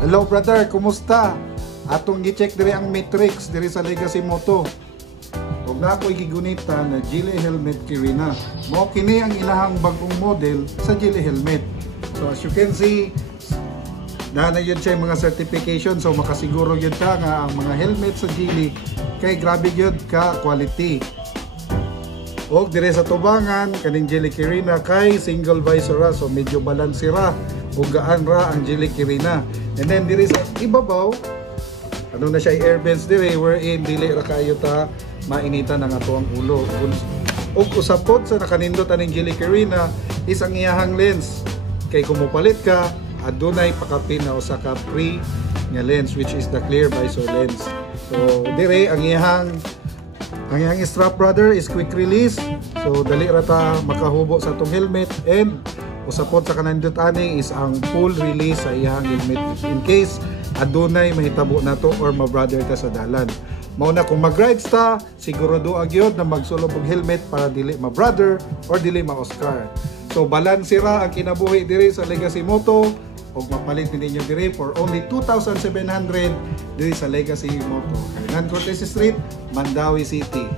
Hello brother, kumusta? Atong gi-check diri ang matrix diri sa Legacy Moto. Ug na ako'y gigunita na Geely helmet Kirina. Mao kini ang ilahang bagong model sa Geely helmet. So as you can see, na yun siya mga certification, so makasiguro yun ka nga ang mga helmet sa Geely kay grabe yun ka quality. Og dire sa tubangan kaning Geely Kirina kay single visor ra, so medyo balance ra ug gaan ra ang Geely Kirina. And then dire sa ibabaw ano na siya air vents dire wherein dili ra kayo ta mainitan ang ato ang ulo. Og usapod sa nakanindot aning Geely Kirina is ang iyahang lens, kay kung mopalit ka adunay pakapin na usa ka free nga lens which is the clear visor lens. So dire ang iyahang strap brother is quick release, so dali ra ta makahubo sa atong helmet. And usapod sa kanindot ani is ang full release sa iyang helmet in case adunay mahitabo nato or ma-brother ta sa dalan. Mao na kung mag-rides ta, sigurado agyod na magsulob og helmet para dili ma-brother or dili ma-Oscar. So balance ra ang kinabuhi diri sa Legacy Moto og mapalit ninyo diri for only 2,700 diri sa Legacy Moto, Hernan Cortez Street, Mandawi City.